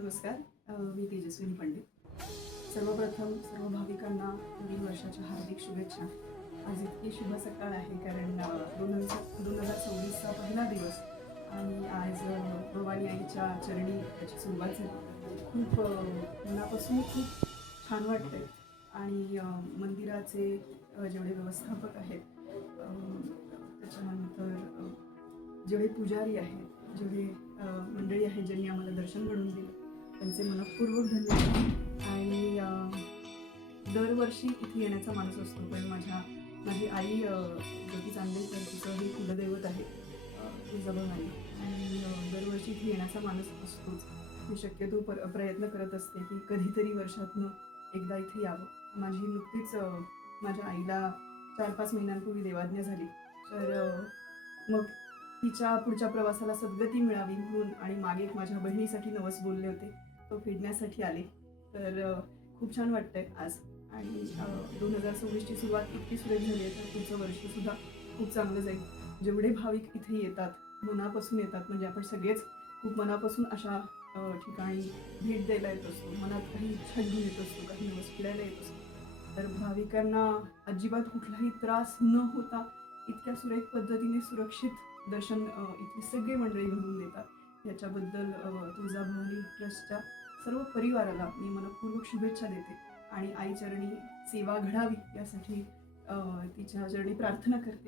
नमस्कार. मी तेजस्विनी पंडित. सर्वप्रथम सर्व भाविकांना नवीन वर्षाच्या हार्दिक शुभेच्छा. आज इतकी शुभ सकाळ आहे कारण 2024चा पहिला दिवस आणि आज भवानी आईच्या चरणी त्याची सुरुवात झाली. खूप मनापासून खूप छान वाटतंय आणि मंदिराचे जेवढे व्यवस्थापक आहेत, त्याच्यानंतर जेवढे पुजारी आहेत, जेवढे मंडळी आहेत ज्यांनी आम्हाला दर्शन घडवून दिलं, त्यांचे मनःपूर्वक धन्यवाद. आणि दरवर्षी इथे येण्याचा मानस असतो, पण माझी आई ज्योती चांदेकर, तिचं हे कुलदैवत आहे तुळजाभवानी, आणि दरवर्षी इथे येण्याचा मानस असतोच. मी शक्यतो प्रयत्न करत असते की कधीतरी वर्षातनं एकदा इथे यावं. माझी नुकतीच माझ्या आईला 4-5 महिन्यांपूर्वी देवाज्ञा झाली, तर मग तिच्या पुढच्या प्रवासाला सद्गती मिळावी म्हणून आणि मागे माझ्या बहिणीसाठी नवस बोलले होते, तो फेडण्यासाठी आले. तर खूप छान वाटतंय आज. आणि 2026ची सुरुवात इतकी सुरेख झाली आहे, तर पुढचं वर्षसुद्धा खूप चांगलं जाईल. जेवढे भाविक इथे येतात, मनापासून येतात, म्हणजे आपण सगळेच खूप मनापासून अशा ठिकाणी भेट द्यायला येत असतो, मनात काही इच्छा घेऊन येत असतो, काही नवस फिरायला येत असतो. तर भाविकांना अजिबात कुठलाही त्रास न होता इतक्या सुरेख पद्धतीने सुरक्षित दर्शन इथली सगळी मंडळी घडवून देतात. याच्याबद्दल तुळजाभवानी ट्रस्टच्या सर्व परिवाराला मी मनःपूर्वक शुभेच्छा देते आणि आईचरणी सेवा घडावी यासाठी तिच्या चरणी प्रार्थना करते.